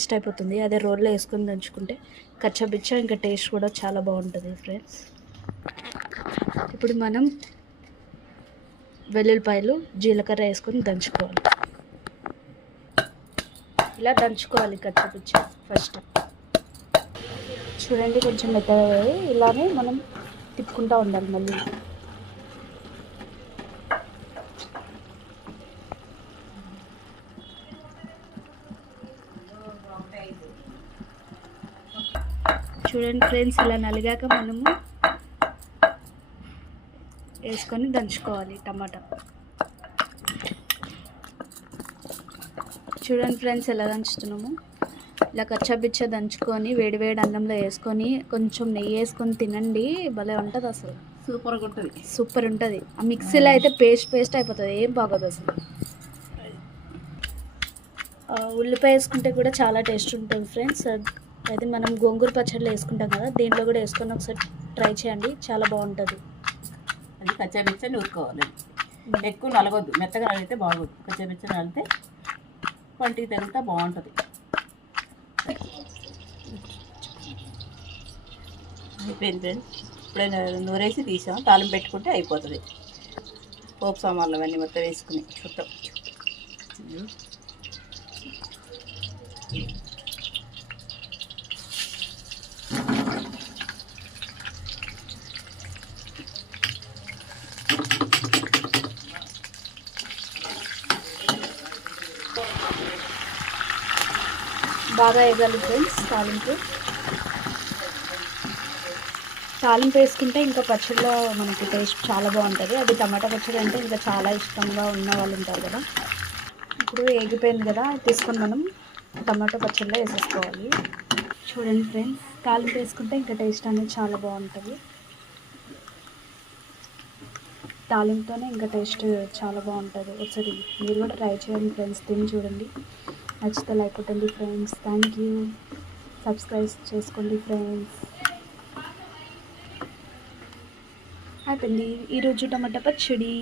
Taste అయిపోతుంది. అదే రోల్లో వేసుకొని దంచుకుంటే కచ్చపిచ్చ ఇంకా టేస్ట్ కూడా చాలా బాగుంటుంది ఫ్రెండ్స్. ఇప్పుడు మనం వెల్లుల్లిపాయలు జీలకర్ర వేసుకొని దంచుకోవాలి. ఇలా దంచుకోవాలి కచ్చపిచ్చ. ఫస్ట్ చూడండి కొంచెం మెత్తగా ఇలానే మనం తిప్పుకుంటూ ఉండాలి. మళ్ళీ చూడండి ఫ్రెండ్స్, ఇలా నలిగాక మనము వేసుకొని దంచుకోవాలి టమాటా. చూడండి ఫ్రెండ్స్ ఎలా దంచుతున్నాము. ఇలా కచ్చాపిచ్చ దంచుకొని వేడివేడి అన్నంలో వేసుకొని కొంచెం నెయ్యి వేసుకొని తినండి. భలే ఉంటుంది అసలు. సూపర్గా ఉంటుంది. సూపర్ ఉంటుంది. ఆ మిక్సీలో అయితే పేస్ట్ అయిపోతుంది. ఏం బాగోదు అసలు. ఉల్లిపాయ వేసుకుంటే కూడా చాలా టేస్ట్ ఉంటుంది ఫ్రెండ్స్. అది మనం గోంగూర పచ్చడిలో వేసుకుంటాం కదా, దీంట్లో కూడా వేసుకొని ఒకసారి ట్రై చేయండి. చాలా బాగుంటుంది. అది కచ్చాపిచ్చ నూరుకోవాలి. ఎక్కువ నలగొద్దు, మెత్తగా నలిగితే బాగోదు. కచ్చాపిచ్చ నలిగితే వంటికి తగిలితే బాగుంటుంది. అయిపోయింది ఫ్రెండ్స్. ఇప్పుడే నూరేసి తీసాం. తాలింపు పెట్టుకుంటే అయిపోతుంది. పోపు సామాన్లు అవన్నీ మొత్తం వేసుకుని చూద్దాం. బాగా వేగాలి ఫ్రెండ్స్. తాలింపు వేసుకుంటే ఇంకా పచ్చడిలో మనకి టేస్ట్ చాలా బాగుంటుంది. అది టమాటా పచ్చడి అంటే ఇంకా చాలా ఇష్టంగా ఉన్న వాళ్ళు ఉంటారు కదా. ఇప్పుడు వేగిపోయింది కదా, తీసుకొని మనం టమాటా పచ్చడిలో వేసేసుకోవాలి. చూడండి ఫ్రెండ్స్, తాలింపు వేసుకుంటే ఇంకా టేస్ట్ అనేది చాలా బాగుంటుంది. తాలింపుతోనే ఇంకా టేస్ట్ చాలా బాగుంటుంది. ఒకసారి మీరు కూడా ట్రై చేయండి ఫ్రెండ్స్. తిని చూడండి. నచ్చితే లైక్ కొట్టండి ఫ్రెండ్స్. Thank you. సబ్స్క్రైబ్ చేసుకోండి ఫ్రెండ్స్. అయిపోయింది ఈరోజు టమాటా పచ్చడి.